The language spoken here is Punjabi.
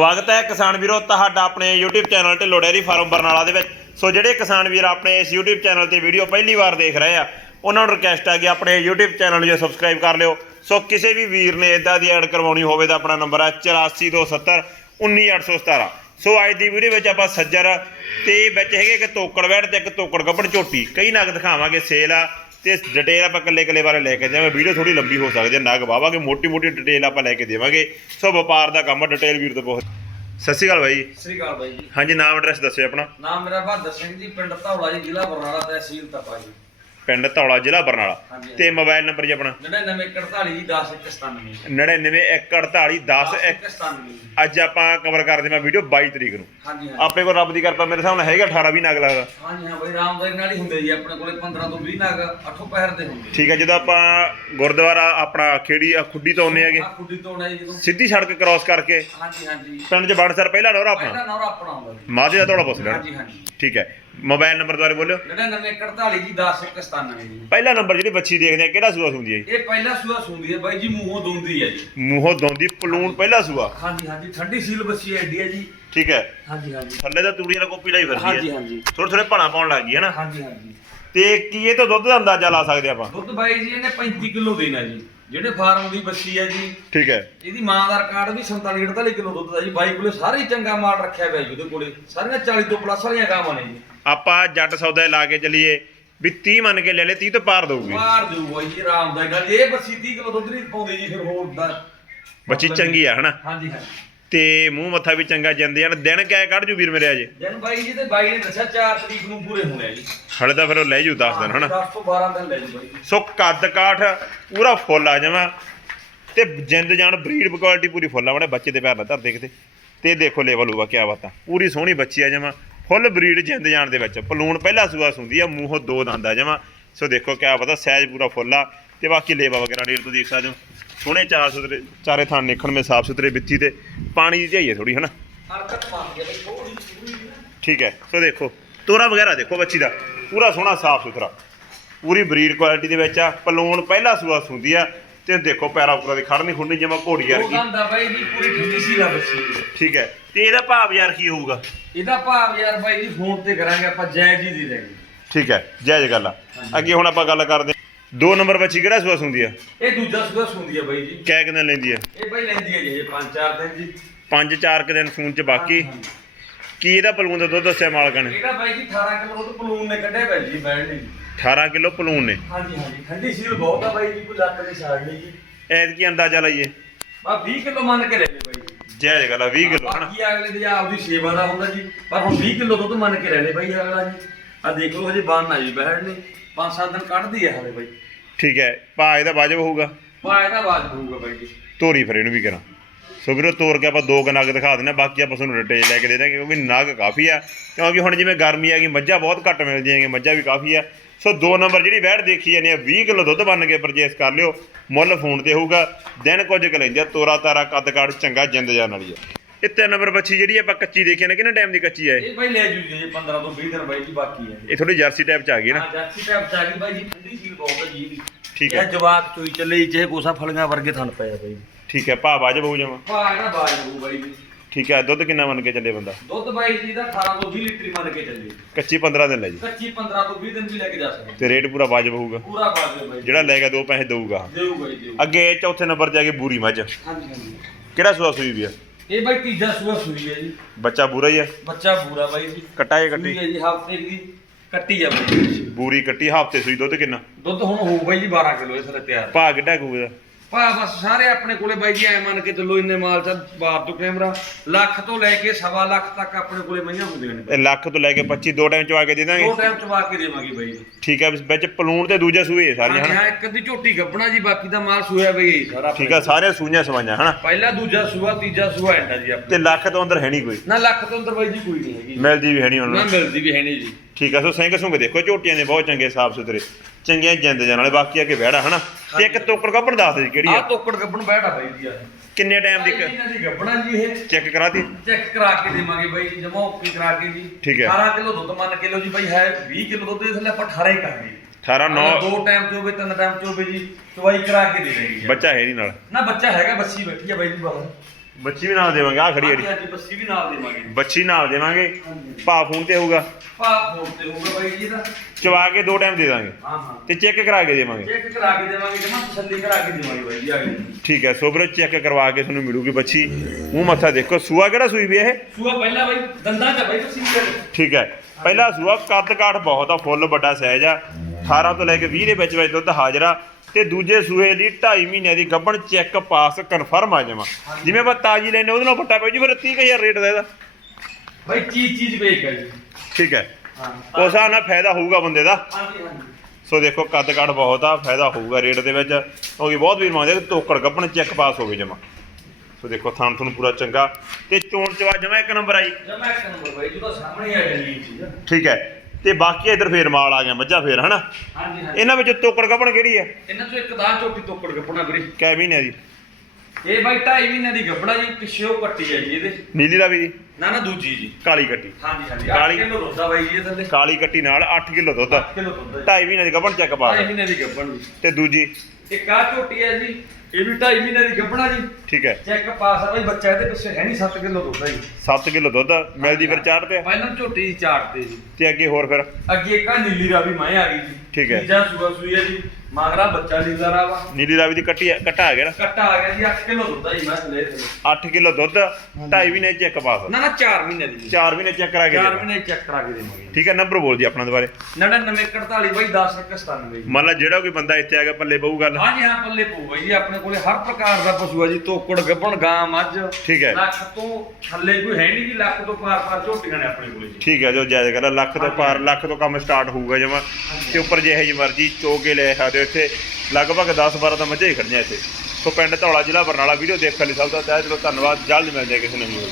ਸਵਾਗਤ ਹੈ ਕਿਸਾਨ ਵੀਰੋ, ਤੁਹਾਡਾ ਆਪਣੇ YouTube ਚੈਨਲ 'ਤੇ ਲੋਡੇਰੀ ਫਾਰਮ ਬਰਨਾਲਾ ਦੇ ਵਿੱਚ। ਸੋ ਜਿਹੜੇ ਕਿਸਾਨ ਵੀਰ ਆਪਣੇ ਇਸ YouTube ਚੈਨਲ ਤੇ ਵੀਡੀਓ ਪਹਿਲੀ ਵਾਰ ਦੇਖ ਰਹੇ ਆ, ਉਹਨਾਂ ਨੂੰ ਰਿਕਵੈਸਟ ਆ ਕਿ ਆਪਣੇ YouTube ਚੈਨਲ ਨੂੰ ਸਬਸਕ੍ਰਾਈਬ ਕਰ ਲਿਓ। ਸੋ ਕਿਸੇ ਵੀ ਵੀਰ ਨੇ ਇਦਾਂ ਦੀ ਐਡ ਕਰਵਾਉਣੀ ਹੋਵੇ ਤਾਂ ਆਪਣਾ ਨੰਬਰ ਹੈ 8427 19817 ਸੋ ਅੱਜ ਦੀ ਵੀਡੀਓ ਵਿੱਚ ਆਪਾਂ ਸੱਜਰ ਤੇ ਵਿੱਚ ਹੈਗੇ ਇੱਕ ਤੋਕੜ ਵੈੜ ਤੇ ਇੱਕ ਤੋਕੜ ਗੱਬੜ ਝੋਟੀ। ਕਈ ਨਗ ਦਿਖਾਵਾਂਗੇ, ਸੇਲ ਆ ਤੇ ਡਿਟੇਲ ਆਪਾਂ ਕੱਲੇ ਕੱਲੇ ਬਾਰੇ ਲੈ ਕੇ ਜਾਵਾਂਗੇ। ਵੀਡੀਓ ਥੋੜੀ ਲੰਬੀ ਹੋ ਸਕਦੀ ਹੈ ਨਗ ਵਾਵਾਂਗੇ ਮੋਟੀ ਮੋਟੀ ਡਿਟੇਲ ਆਪਾਂ ਲੈ ਕੇ ਦੇਵਾਂਗੇ। ਸੋ ਵਪਾਰ ਦਾ ਕੰਮ ਡਿਟੇਲ ਵੀਰ ਤੋਂ ਬਹੁਤ। ਸਤਿ ਸ਼੍ਰੀ ਅਕਾਲ ਬਾਈ। ਸ੍ਰੀ ਅਕਾਲ ਬਾਈ ਜੀ। ਹਾਂਜੀ ਨਾਮ ਐਡਰੈਸ ਦੱਸਿਓ ਆਪਣਾ। ਨਾਮ ਮੇਰਾ ਬਹਾਦਰ ਸਿੰਘ ਜੀ ਪਿੰਡ ਧੌਲਾ ਜੀ ਜ਼ਿਲ੍ਹਾ ਬਰਨਾਲਾ ਤਹਿਸੀਲ ਤਪਾ ਜੀ। ਪਿੰਡ ਧੌਲਾ ਜ਼ਿਲ੍ਹਾ ਬਰਨਾਲਾ। ਹਾਂਜੀ। ਤੇ ਮੋਬਾਈਲ ਨੰਬਰ ਜੀ ਆਪਣਾ? 9948 ਜੀ 10197 9914810197 ਅੱਜ ਆਪਾਂ ਕਵਰ ਕਰਦੇ ਮੈਂ ਵੀਡੀਓ 22 ਤਰੀਕ ਨੂੰ। ਹਾਂਜੀ ਹਾਂਜੀ। ਆਪਣੇ ਕੋਲ ਰੱਬ ਦੀ ਕਿਰਪਾ ਮੇਰੇ ਹਿਸਾਬ ਨਾਲ ਹੈਗਾ 18 20 ਨਗ ਲੱਗਦਾ ਹਾਂਜੀ ਹਾਂ ਬਾਈ ਰਾਮਦਾਰੀ ਨਾਲ ਹੀ ਹੁੰਦੇ ਜੀ ਆਪਣੇ ਕੋਲੇ 15 ਤੋਂ 20 ਨਗ ਅੱਠੋਂ ਪਹਿਰ ਦੇ ਹੁੰਦੇ। ਠੀਕ ਹੈ ਜਦੋਂ ਆਪਾਂ ਗੁਰਦੁਆਰਾ ਆਪਣਾ ਖੇੜੀ ਆ ਖੁੱਡੀ ਤੋਂ ਆਉਂਦੇ ਹੈਗੇ। ਆ ਕੁੱਡੀ ਤੋਂ ਆਉਣਾ ਜੀ ਜਦੋਂ। ਸਿੱਧੀ ਸੜਕ ਕ੍ਰਾਸ ਕਰਕੇ। ਹਾਂਜੀ ਹਾਂਜੀ। ਪਿੰਡ 'ਚ ਬੜਸਰ ਪਹਿਲਾ ਨੌਰਾ ਆਪਣਾ। ਪਹਿਲਾ ਨੌਰਾ ਆਪਣਾ ਜੀ। ਮਾਝੇ ਦਾ ਧੌਲਾ ਪੁੱਛ ਲੈਣਾ। ਹਾਂਜੀ ਹਾਂਜੀ। ਠੀਕ ਹੈ। ਮੋਬਾਈਲ ਨੰਬਰ ਦੁਆਰੇ ਬੋਲਿਓ। 9948 ਜੀ 10197 ਜੀ। ਪਹਿਲਾ ਨੰਬਰ ਜਿਹੜੀ ਬੱਚੀ ਦੇਖਦੇ ਆ ਕਿਹੜਾ ਸੂਆ ਸੁੰਦੀ ਹੈ ਜੀ? ਇਹ ਪਹਿਲਾ ਸੂਆ ਸੁੰਦੀ ਹੈ ਬਾਈ ਜੀ ਮੂੰਹੋਂ ਦੋਂਦੀ ਹੈ ਜੀ। ਮੂੰਹੋਂ ਦੋਂਦੀ ਪਲੂਣ ਪਹਿਲਾ ਸੂਆ। ਹਾਂਜੀ ਹਾਂਜੀ ਠੰਡੀ ਸੀਲ ਬੱਸੀ ਐਡੀ ਹੈ ਜੀ। ਠੀਕ ਹੈ। ਹਾਂਜੀ ਹਾਂਜੀ। ਥੱਲੇ ਤਾਂ ਤੂੜੀ ਵਾਲਾ ਕੋਪੀ ਲਾਈ ਫਿਰਦੀ ਹਾਂਜੀ ਹੈ ਹਾਂਜੀ। ਥੋੜੇ ਥੋੜੇ ਭਾਣਾ ਪਾਉਣ ਲੱਗ ਗਈ ਹੈ ਨਾ? ਹਾਂਜੀ ਹਾਂਜੀ। ਤੇ ਕੀ ਇਹ ਤੋਂ ਦੁੱਧ ਦਾ ਅੰਦਾਜ਼ਾ ਲਾ ਸਕਦੇ ਆਪਾਂ? ਦੁੱਧ ਬਾਈ ਜੀ ਇਹਨੇ 35 ਕਿਲੋ ਦੇਣਾ ਜੀ। ਜਿਹੜੇ ਫਾਰਮ ਦੀ ਬੱਚੀ ਹੈ ਜੀ ਠੀਕ ਹੈ। ਇਹਦੀ ਮਾਂ ਦਾ ਰਿਕਾਰਡ ਵੀ 47 48 ਕਿਲੋ ਦੁੱਧ ਦਾ ਜੀ ਬਾਈ ਕੋਲੇ ਸਾਰੇ ਚੰਗਾ ਮਾਲ ਰੱਖਿਆ ਪਿਆ ਜੀ ਉਹਦੇ ਕੋਲੇ। ਸਾਰੀਆਂ 40 ਤੋਂ ਪਲੱਸ ਵਾਲੀਆਂ ਗਾਵਾਂ ਨੇ ਜੀ। ਆਪਾਂ ਜੱਟ ਸੌਦਾ ਲਾ ਕੇ ਚੱਲੀਏ ਵੀ 30 ਮੰਨ ਕੇ ਲੈ ਲੈ 30 ਤੋਂ ਪਾਰ ਦਊਗੀ। ਮਾਰ ਬਾਈ ਜੀ ਆਰਾਮ ਦਾ ਗੱਲ। ਇਹ ਬੱਚੀ 30 ਕਿਲੋ ਦੁੱਧ ਨਹੀਂ ਪਾਉਂਦੀ ਜੀ ਫਿਰ ਹੋਰ ਦਾ ਬੱਚੀ ਚੰਗੀ ਆ ਹਨਾ? ਹਾਂਜੀ ਹਾਂਜੀ। ਤੇ ਮੂੰਹ ਮੱਥਾ ਵੀ ਚੰਗਾ ਜਾਂਦੇ ਹਨ। ਦਿਨ ਕਿਆ ਕੱਢ ਜੂ ਵੀਰ ਮੇਰੇ ਅਜੇ। ਜਨ ਬਾਈ ਜੀ ਤੇ ਬਾਈ ਨੇ ਦੱਸਿਆ 4 ਤਰੀਕ ਨੂੰ ਪੂਰੇ ਹੋਣੇ ਆ ਜੀ। ਹਲੇ ਤਾਂ ਫਿਰ ਉਹ ਲੈ ਜੂ 10 ਦਿਨ ਹਨਾ? 10 ਤੋਂ 12 ਦਿਨ ਲੈ ਜੀ ਬਾਈ। ਸੋ ਕੱਦ ਕਾਠ ਪੂਰਾ ਫੁੱਲ ਆ ਜਾਵਾਂ ਤੇ ਜਿੰਦ ਜਾਨ ਬਰੀਡ ਕੁਆਲਿਟੀ ਪੂਰੀ ਫੁੱਲ ਆ ਬੜੇ ਬੱਚੇ ਦੇ ਪੈਰ ਨਾ ਧਰ ਦੇਖਦੇ ਤੇ ਦੇਖੋ ਲੈਵਲ ਹੋਊਗਾ ਕਿਆ ਬਾਤਾਂ। ਪੂਰੀ ਸੋਹਣੀ ਬੱਚੀ ਆ ਜਾਵਾਂ। ਫੁੱਲ ਬਰੀਡ ਜਿੰਦ ਜਾਨ ਦੇ ਵਿੱਚ। ਪਲੂਣ ਪਹਿਲਾ ਸੂਆ ਸੁੰਦੀ ਆ ਮੂੰਹੋਂ ਦੋ ਦੰਦ ਆ ਜਾਵਾਂ। ਸੋ ਦੇਖੋ ਕਿਆ ਪਤਾ ਸਾਈਜ਼ ਪੂਰਾ ਫੁੱਲ ਆ। ਤੇ ਬਾਕੀ ਲੇਵਾ ਵਗੈਰਾ ਡੀਲ ਤੋਂ ਦੇਖ ਸਕਦੇ ਹੋ। ਸੋਹਣੇ ਚਾਰ ਸੁਥਰੇ ਚਾਰੇ ਥਾਂ ਨਿਖਣ ਮੇ ਸਾਫ਼ ਸੁਥਰੇ ਬਿੱਤੀ ਤੇ ਪਾਣੀ ਦੀ ਝਾਈ ਹੈ ਥੋੜੀ ਹਨਾ ਹਰਕਤ ਬਾਈ ਥੋੜੀ ਠੀਕ ਹੈ ਸੋ ਦੇਖੋ ਤੋਰਾ ਵਗੈਰਾ ਦੇਖੋ ਬੱਚੀ ਦਾ। ਪੂਰਾ ਸੋਹਣਾ ਸਾਫ਼ ਸੁਥਰਾ। ਪੂਰੀ ਬਰੀਡ ਕੁਆਲਿਟੀ ਦੇ ਵਿੱਚ ਆ ਪਲੂਣ ਪਹਿਲਾ ਸੂਆ ਸੁੰਦੀ ਆ ਤੇ ਦੇਖੋ ਪੈਰਾ ਪੂਰਾ ਦੀ ਖੜਨੀ ਖੁੰਨੀ ਜਿਵੇਂ ਘੋੜੀ ਵਰਗੀ। ਗੰਦਾ ਬਾਈ ਜੀ ਪੂਰੀ ਠੰਡੀ ਸੀ ਲਾ ਬੱਚੀ। ਦੀ। ਠੀਕ ਹੈ ਤੇ ਇਹਦਾ ਭਾਵ ਯਾਰ ਕੀ ਹੋਊਗਾ? ਇਹਦਾ ਭਾਵ ਯਾਰ ਬਾਈ ਜੀ ਫੋਨ ਤੇ ਕਰਾਂਗੇ ਆਪਾਂ ਜਾਇਜ਼ ਹੀ ਦੇ ਦੇਂਗੇ ਠੀਕ ਹੈ ਜਾਇਜ਼ ਗੱਲ ਆ। ਅੱਗੇ ਹੁਣ ਆਪਾਂ ਗੱਲ ਕਰਦੇ। ਦੋ ਨੰਬਰ ਬੱਚੀ ਕਿਹੜਾ ਸੂਆ ਸੁੰਦੀ ਆ? ਇਹ ਦੂਜਾ ਸੂਆ ਸੁੰਦੀ ਹੈ ਬਾਈ ਜੀ। ਕਹਿ ਕਿੰਨਾ ਲੈਂਦੀ ਆ? ਇਹ ਬਾਈ ਲੈਂਦੀ ਹੈ ਜੀ ਇਹ ਪੰਜ ਚਾਰ ਦਿਨ ਜੀ। ਪੰਜ ਚਾਰ ਕੁ ਦਿਨ ਸੂਨ ਚ ਬਾਕੀ। ਕੀ ਇਹਦਾ ਪਲੂਣ ਦਾ ਦੁੱਧ ਦੱਸਿਆ ਮਾਲਕਾਂ ਨੇ ਇਹਦਾ ਬਾਈ ਜੀ 18 ਕਿਲੋ ਦੁੱਧ ਪਲੂਨ ਨੇ ਕੱਢਿਆ ਬਾਈ ਜੀ ਬੈਣ ਨੇ 18 ਕਿਲੋ ਪਲੂਣ ਨੇ। ਹਾਂਜੀ ਹਾਂਜੀ। ਠੰਡੀ ਸੀਲ ਬਹੁਤ ਆ ਬਾਈ ਜੀ ਕੋਈ ਲੱਕ ਦੀ ਛਾੜ ਨਹੀਂ ਜੀ। ਐਦ ਕੀ ਅੰਦਾਜ਼ਾ ਲਾਈਏ। ਬਾ 20 ਕਿਲੋ ਮੰਨ ਕੇ ਲੈ ਲੈ ਬਾਈ ਜੀ। ਜਾਇਜ਼ ਗੱਲ ਆ 20 ਕਿਲੋ ਹਨਾ? ਬਾਕੀ ਅਗਲੇ ਦੀ ਆਪਦੀ ਸੇਵਾ ਦਾ ਹੁੰਦਾ ਜੀ। ਪਰ ਹੁਣ 20 ਕਿਲੋ ਦੁੱਧ ਮੰਨ ਕੇ ਲੈ ਲੈ ਬਾਈ ਅਗਲਾ ਜੀ। ਆ ਦੇਖ ਲਓ ਹਜੇ ਬਾਣ ਨਾ ਜੀ ਬੈਣ ਨੇ 5-7 ਦਿਨ ਕੱਢਦੀ ਹੈ ਹਲੇ ਬਾਈ। ਠੀਕ ਹੈ ਭਾ ਇਹਦਾ ਵਾਜਬ ਹੋਊਗਾ? ਪਾ ਇਹਦਾ ਆਵਾਜ਼ ਹੋਊਗਾ ਬਾਈ ਜੀ। ਤੋਰੀ ਫਿਰ ਇਹਨੂੰ ਵੀ ਕਰਾਂ। ਸੋ ਵੀਰੋ ਤੋਰ ਕੇ ਆਪਾਂ ਦੋ ਕੁ ਨਗ ਦਿਖਾ ਦਿੰਦੇ ਬਾਕੀ ਆਪਾਂ ਤੁਹਾਨੂੰ ਡਿਟੇਲ ਲੈ ਕੇ ਦੇ ਦਾਂਗੇ ਕਿਉਂਕਿ ਨਗ ਕਾਫੀ ਆ। ਕਿਉਂਕਿ ਹੁਣ ਜਿਵੇਂ ਗਰਮੀ ਆ ਗਈ ਮੱਝਾਂ ਬਹੁਤ ਘੱਟ ਮਿਲਦੀਆਂ ਹੈਗੀਆਂ ਮੱਝਾਂ ਵੀ ਕਾਫੀ ਆ। ਸੋ ਦੋ ਨੰਬਰ ਜਿਹੜੀ ਵੈੜ ਦੇਖੀ ਜਾਂਦੀ ਆ 20 ਕਿਲੋ ਦੁੱਧ ਬਣ ਕੇ ਪਰਚੇਸ ਕਰ ਲਿਓ। ਮੁੱਲ ਫੋਨ ਤੇ ਹੋਊਗਾ। ਦਿਨ ਕੁਝ ਕੁ ਲੈਂਦੇ ਆ ਤੋਰਾ ਤਾਰਾ ਕੱਦ ਕਾੜ ਚੰਗਾ ਜਿੰਦ ਜਾਨ ਵਾਲੀ ਆ। ਇਹ ਤਿੰਨ ਨੰਬਰ ਬੱਚੀ ਜਿਹੜੀ ਆਪਾਂ ਕੱਚੀ ਦੇਖੀ ਨੇ ਕਿੰਨੇ ਟਾਈਮ ਦੀ ਕੱਚੀ ਆ ਇਹ? ਇਹ ਬਾਈ ਲੈ ਜੂ ਜੀ 15 ਤੋਂ 20 ਦਿਨ ਬਾਈ ਜੀ ਬਾਕੀ ਹੈ ਇਹ। ਥੋੜੀ ਜਰਸੀ ਟਾਈਪ ਚ ਆ ਗਈ ਨਾ? ਹਾਂ ਜੱਸੀ ਟੈਪ ਚ ਆ ਗਈ ਬਾਈ ਜੀ ਠੰਡੀ ਸੀਲ ਬਹੁਤ ਹੈ ਜੀ ਇਹਦੀ। ਠੀਕ ਹੈ ਇਹ ਜਵਾਕ ਚੋਈ ਚੱਲੇ ਜੇ ਕੋਸਾ ਫਲੀਆਂ ਵਰਗੇ ਥਣ ਪਏ ਆ ਬਾਈ ਠੀਕ ਹੈ ਭਾ ਵਾਜਬ ਹੋਊ ਜਾਵਾਂ ਪਾ ਇਹਦਾ ਬਾਜ ਹੋਊ ਬਾਈ ਜੀ। ਠੀਕ ਹੈ ਦੁੱਧ ਕਿੰਨਾ ਮੰਨ ਕੇ ਚੱਲੇ ਬੰਦਾ? ਦੁੱਧ ਬਾਈ ਜੀ ਦਾ 18 ਤੋਂ 20 ਲੀਟਰ ਹੀ ਮੰਨ ਕੇ ਚੱਲੇ ਕੱਚੀ 15 ਦਿਨ ਲੈ ਜੀ। ਕੱਚੀ 15 ਤੋਂ 20 ਦਿਨ ਵੀ ਲੈ ਕੇ ਜਾ ਸਕਦੇ। ਤੇ ਰੇਟ ਪੂਰਾ ਵਾਜਬ ਹੋਊਗਾ ਪੂਰਾ ਬਾਜ ਬਾਈ ਜਿਹੜਾ ਲੈ ਗਿਆ ਦੋ ਪੈਸੇ ਦਊਗਾ। ਦੇਊ ਬਾਈ ਦੇਊ ਅੱਗੇ ਚੌਥੇ ਨੰਬਰ ਤੇ ਆ ਗਈ ਬੂਰੀ ਮੱਝ। ਹਾਂਜੀ ਹਾਂਜੀ। ਕਿਹੜਾ ਸੂਆ ਸੂਈ ਵੀ ਆ? ਇਹ ਬਾਈ ਤੀਜਾ ਸੂਆ ਸੂਈ ਹੈ ਜੀ। ਬੱਚਾ ਬੂਰਾ ਹੀ ਆ ਬੱਚਾ ਪੂਰਾ ਬਾਈ ਜੀ। ਕੱਟਾ ਇਹ ਸੂਈ ਕੱਟੀ ਹੈ ਜੀ ਹਫ਼ਤੇ ਦੀ ਕੱਟੀ ਆ ਬਾਈ। ਜੀ। ਬੂਰੀ ਕੱਟੀ ਹਫ਼ਤੇ ਸੂਈ ਦੁੱਧ ਕਿੰਨਾ? ਦੁੱਧ ਹੁਣ ਹੋਊ ਬਾਈ ਜੀ 12 ਕਿਲੋ ਇਸ ਵੇਲੇ ਤਿਆਰ। ਭਾ ਕਿੱਡਾ ਕੂ ਪਾ ਬਸ ਸਾਰੇ ਆਪਣੇ ਕੋਲੇ ਬਾਈ ਜੀ ਐ ਮੰਨ ਕੇ ਚੱਲੋ ਇੰਨੇ ਮਾਲ ਚ ਬਾਹਰ ਤੋਂ ਕੈਮਰਾ। ਲੱਖ ਤੋਂ ਲੈ ਕੇ ਸਵਾ ਲੱਖ ਤੱਕ ਆਪਣੇ ਕੋਲੇ ਮਈਆਂ ਹੁੰਦੀਆਂ ਨੇ। ਇਹ ਲੱਖ ਤੋਂ ਲੈ ਕੇ 25 ਦੋ ਟਾਈਮ ਚਵਾ ਕੇ ਦੇ ਦੋ ਦਾਂਗੇ ਟਾਈਮ ਚਵਾ ਕੇ ਦੇਵਾਂਗੇ ਬਾਈ ਜੀ। ਠੀਕ ਹੈ ਵਿੱਚ ਪਲੂਣ ਤੇ ਦੂਜੇ ਸੂਏ ਸਾਰੀਆਂ ਹਨਾ? ਹਾਂ ਇੱਕ ਅੱਧੀ ਝੋਟੀ ਗੱਬਣਾ ਜੀ ਬਾਕੀ ਦਾ ਮਾਲ ਸੂਇਆ ਬਈ ਸਾਰਾ ਠੀਕ ਆ ਸਾਰੇ ਸੂਈਆਂ ਸਵਾਈਆਂ ਹਨਾ? ਪਹਿਲਾ ਦੂਜਾ ਸੂਆ ਤੀਜਾ ਸੂਆ ਐਂਡਾ ਜੀ ਆਪਣੇ। ਤੇ ਲੱਖ ਤੋਂ ਅੰਦਰ ਹੈ ਨਹੀਂ ਕੋਈ। ਨਾ ਲੱਖ ਤੋਂ ਅੰਦਰ ਬਾਈ ਜੀ ਕੋਈ ਨਹੀਂ ਹੈਗੀ। ਮਿਲਦੀ ਵੀ ਹੈ ਨਹੀਂ ਨਾ ਉਹਨਾਂ ਨੂੰ ਮਿਲਦੀ ਵੀ ਹੈ ਨਹੀਂ ਜੀ। ਠੀਕ ਆ ਸੋ ਸਿੰਘ ਸੁੰਗ ਦੇਖੋ ਝੋਟੀਆਂ ਦੇ ਬਹੁਤ ਚੰਗੇ ਸਾਫ਼ ਸੁਥਰੇ ਚੰਗੀਆਂ ਜਿੰਦ ਜਾਨ ਵਾਲੇ ਬਾਕੀ ਆ ਕੇ ਵਿਹੜਾ ਹਨਾ? ਤੇ ਇੱਕ ਤੋਕੜ ਕੱਪੜ ਦੱਸ ਦੇ ਕਿਹੜੀ ਆਹ ਆ ਤੋਕੜ ਗੱਬਣ ਬੈਠਾ ਬਾਈ ਜੀ ਆ ਕਿੰਨੇ ਟਾਈਮ ਦੀ ਇਹਨਾਂ ਦੀ ਗੱਬਣਾ ਜੀ ਇਹ। ਚੈੱਕ ਕਰਾਤੀ? ਚੈੱਕ ਕਰਾ ਕੇ ਦੇਵਾਂਗੇ ਬਾਈ ਜੀ ਜਮਾ ਓਕੇ ਕਰਾ ਕੇ ਜੀ। ਠੀਕ ਹੈ। 18 ਕਿਲੋ ਦੁੱਧ ਮੰਨ ਕਿਲੋ ਜੀ ਬਾਈ ਹੈ 20 ਕਿਲੋ ਦੁੱਧ ਇਸ ਲਈ ਆਪਾਂ 18 ਹੀ ਕਰਾਂਗੇ 18 9 ਦੋ ਟਾਈਮ ਚ ਹੋਵੇ ਤਿੰਨ ਟਾਈਮ ਚ ਹੋਵੇ ਜੀ ਚਵਾਈ ਕਰਾ ਕੇ ਦੇ ਦੇਣੀ ਬੱਚਾ ਹੈ ਨਹੀਂ ਨਾਲ। ਨਾ ਬੱਚਾ ਹੈਗਾ ਬੱਚੀ ਬੈਠੀ ਆ ਬਾਈ ਜੀ ਬਾਹਰ। ਬੱਚੀ ਵੀ ਨਾਲ ਦੇਵਾਂਗੇ ਆ ਖੜੀ ਜਿਹੜੀ। ਹਾਂਜੀ ਬੱਸੀ ਵੀ ਨਾਲ ਦੇਵਾਂਗੇ। ਬੱਚੀ ਨਾਲ ਦੇਵਾਂਗੇ। ਹਾਂਜੀ। ਭਾ ਫੋਨ ਤੇ ਹੋਊਗਾ। ਪਾ ਫੋਨ ਤੇ ਹੋਊਗਾ ਬਾਈ ਜੀ ਇਹਦਾ। ਚਵਾ ਕੇ ਦੋ ਟਾਈਮ ਦੇ ਦਾਂਗੇ। ਹਾਂ ਹਾਂ। ਤੇ ਚੈੱਕ ਕਰਾ ਕੇ ਦੇਵਾਂਗੇ। ਚੈੱਕ ਕਰਾ ਕੇ ਦੇਵਾਂਗੇ ਜਮਾ ਤਸੱਲੀ ਕਰਾ ਕੇ ਦੇਵਾਂਗੇ ਬਾਈ ਜੀ ਅਗਲੇ ਨੂੰ। ਠੀਕ ਹੈ ਸੋ ਵੀਰੋ ਚੈੱਕ ਕਰਵਾ ਕੇ ਤੁਹਾਨੂੰ ਮਿਲੂਗੀ ਬੱਚੀ। ਮੂੰਹ ਮੱਥਾ ਦੇਖੋ ਸੂਆ ਕਿਹੜਾ ਸੂਈ ਵੀ ਇਹ? ਸੂਆ ਪਹਿਲਾਂ ਬਾਈ ਦੰਦਾਂ ਚ ਬਾਈ ਤੁਸੀਂ ਠੀਕ ਹੈ ਪਹਿਲਾ ਸੂਆ ਕੱਦ ਕਾਠ ਬਹੁਤ ਆ ਫੁੱਲ ਵੱਡਾ ਸਾਈਜ਼ ਆ। 18 ਤੋਂ ਲੈ ਕੇ 20 ਦੇ ਵਿੱਚ ਵਿੱਚ ਦੁੱਧ ਹਾਜ਼ਰਾ ਤੇ ਦੂਜੇ ਸੂਏ ਲਈ 2.5 ਮਹੀਨਿਆਂ ਦੀ ਗੱਭਣ ਚੈੱਕ ਪਾਸ ਕਨਫਰਮ ਆ ਜਾਵਾਂ। ਜਿਵੇਂ ਆਪਾਂ ਤਾਜੀ ਲੈਨੇ ਉਹਦੇ ਨਾਲ ਵੱਟਾ ਪੈ ਜੀ ਫਿਰ 30000 ਰੇਟ ਦਾ ਇਹਦਾ। ਬਾਈ ਚੀਜ਼ ਚੀਜ਼ ਵੇਖ ਹੈ ਜੀ। ਠੀਕ ਹੈ। ਹਾਂ। ਉਸ ਹਿਸਾਬ ਨਾਲ ਫਾਇਦਾ ਹੋਊਗਾ ਬੰਦੇ ਦਾ। ਹਾਂਜੀ ਹਾਂਜੀ। ਸੋ ਦੇਖੋ ਕੱਦ ਕਾਠ ਬਹੁਤ ਆ ਫਾਇਦਾ ਹੋਊਗਾ ਰੇਟ ਦੇ ਵਿੱਚ। ਕਿਉਂਕਿ ਬਹੁਤ ਵੀਰ ਮੰਗਦੇ ਤੋਕੜ ਗੱਭਣ ਚੈੱਕ ਪਾਸ ਹੋਵੇ ਜਮਾ। ਸੋ ਦੇਖੋ ਥਾਣ ਤੁਹਾਨੂੰ ਪੂਰਾ ਚੰਗਾ। ਤੇ ਚੋਣ ਚਵਾ ਜਮਾ ਇੱਕ ਨੰਬਰ ਆਈ। ਜਮਾ ਇੱਕ ਨੰਬਰ ਬਾਈ ਜੀ ਸਾਹਮਣੇ ਆ ਚੀਜ਼। ਠੀਕ ਹੈ। ਤੇ ਬਾਕੀ ਇਧਰ ਫੇਰ ਮਾਲ ਆ ਗਿਆ ਮੱਝਾ ਫੇਰ ਹਨਾ? ਹਾਂਜੀ ਹਾਂਜੀ। ਇਹਨਾਂ ਵਿੱਚ ਤੋਕੜ ਗੱਭਣ ਕਿਹੜੀ ਹੈ? ਇਹਨਾਂ ਚੋਂ ਇੱਕ ਦਾਂ ਝੋਟੀ ਤੋਕੜ ਗੱਪਣਾ ਵੀਰੇ। ਕੈ ਮਹੀਨਿਆਂ ਦੀ। ਇਹ ਬਾਈ 2.5 ਮਹੀਨੇ ਦੀ ਗੱਪਣਾ ਜੀ ਪਿੱਛੇ ਉਹ ਕੱਟੀ ਹੈ ਜੀ ਇਹਦੇ। ਨੀਲੀ ਦੀ ਨਾ ਨਾ ਦੂਜੀ ਜੀ। ਕਾਲੀ ਕੱਟੀ। ਹਾਂਜੀ ਹਾਂਜੀ ਕਾਲੀ- 8 ਕਿਲੋ ਆ ਬਾਈ ਜੀ ਇਹ ਥੱਲੇ। ਕਾਲੀ ਕੱਟੀ ਨਾਲ 8 ਕਿਲੋ ਦੁੱਧ 8 ਕਿਲੋ ਦੁੱਧ ਹੈ 2.5 ਮਹੀਨੇ ਦੀ ਗੱਭਣ ਚੈੱਕ ਪਾ 2.5 ਮਹੀਨੇ ਦੀ ਗੱਪਣ ਜੀ। ਤੇ ਦੂਜੀ? ਇੱਕ ਆ ਝੋਟੀ ਹੈ ਜੀ ਇਹ ਵੀ 2.5 ਮਹੀਨੇ ਦੀ ਗੱਪਣਾ ਜੀ। ਠੀਕ ਹੈ। ਚੈੱਕ ਪਾਸ ਆ ਬਾਈ ਬੱਚਾ ਇਹਦੇ ਪਿੱਛੇ ਹੈ ਨਹੀਂ 7 ਕਿਲੋ ਦੁੱਧ ਹੈ ਜੀ। 7 ਕਿਲੋ ਦੁੱਧ ਮਿਲਦੀ ਫਿਰ ਚਾਰ ਤੇ ਪਹਿਲਾਂ ਝੋਟੀ ਦੀ ਚਾਟ ਤੇ ਜੀ। ਤੇ ਅੱਗੇ ਹੋਰ ਫਿਰ? ਅੱਗੇ ਇੱਕ ਆ ਨੀਲੀ ਰਾਵੀ ਮਾਂ ਆ ਗਈ ਜੀ। ਠੀਕ ਹੈ। ਤੀਜਾ ਸੂਆ ਸੂਈ ਹੈ ਜੀ। ਮਾਗਰਾ ਬੱਚਾ ਨੀਲਾ ਰਾਵਾ। ਨੀਲੀ ਰਾਵੀ ਦੀ ਕੱਟੀ ਕੱਟਾ ਆ ਗਿਆ ਨਾ। ਕੱਟਾ ਆ ਗਿਆ ਜੀ 8 ਕਿਲੋ ਦੁੱਧ ਆ ਜੀ ਮੈਂ ਥੱਲੇ ਥੱਲੇ 8 ਕਿਲੋ ਦੁੱਧ 2.5 ਮਹੀਨੇ ਚੈੱਕ ਪਾਸ। ਨਾ ਨਾ 4 ਮਹੀਨੇ ਦੀ ਜੀ 4 ਮਹੀਨੇ ਚੈੱਕ ਕਰਾ ਕੇ 4 ਦੇਣਾ। ਮਹੀਨੇ ਚੈੱਕ ਕਰਾ ਕੇ ਦੇਵਾਂਗੇ ਠੀਕ ਹੈ ਨੰਬਰ ਬੋਲ ਦੀ ਆਪਣਾ ਦੁਬਾਰੇ। 9941 ਬਾਈ 1097 ਜੀ। ਮੰਨ ਲਾ ਜਿਹੜਾ ਕੋਈ ਬੰਦਾ ਇੱਥੇ ਆ ਗਿਆ ਪੱਲੇ ਪਊ ਗੱਲ। ਹਾਂਜੀ ਹਾਂ ਪੱਲੇ ਪਊਗਾ ਜੀ ਆਪਣੇ ਕੋਲੇ ਹਰ ਪ੍ਰਕਾਰ ਦਾ ਪਸ਼ੂ ਆ ਜੀ ਤੋਕੜ ਗੱਭਣ ਗਾਂ ਮੱਝ ਠੀਕ ਹੈ। ਲੱਖ ਤੋਂ ਥੱਲੇ ਕੋਈ ਹੈ ਨਹੀਂ ਜੀ ਲੱਖ ਤੋਂ ਪਾਰ ਪਾਰ ਝੋਟੀਆਂ ਨੇ ਆਪਣੇ ਕੋਲੇ ਜੀ। ਠੀਕ ਹੈ ਜੋ ਜਾਇਜ਼ ਕਰ ਲੱਖ ਤੋਂ ਪਾਰ ਲੱਖ ਤੋਂ ਕੰਮ ਸਟਾਰਟ ਹੋਊਗਾ ਜਮਾ। ਤੇ ਉੱਪਰ ਜਿਹੇ ਜੀ ਮਰਜ਼ੀ ਚੋ ਕੇ ਲੈ ਸਕਦੇ ਹੋ ਇੱਥੇ ਲਗਭਗ 10 12 ਤਾਂ ਮੱਝਾਂ ਹੀ ਖੜੀਆਂ ਇੱਥੇ। ਸੋ ਪਿੰਡ ਧੌਲਾ ਜ਼ਿਲ੍ਹਾ ਬਰਨਾਲਾ, ਵੀਡੀਓ ਦੇਖਣ ਲਈ ਸਭ ਦਾ ਤਹਿ ਦਿਲੋਂ ਧੰਨਵਾਦ, ਜਲਦ ਮਿਲਦੇ ਹਾਂ ਕਿਸੇ ਨਵੀਂ ਵੀਡੀਓ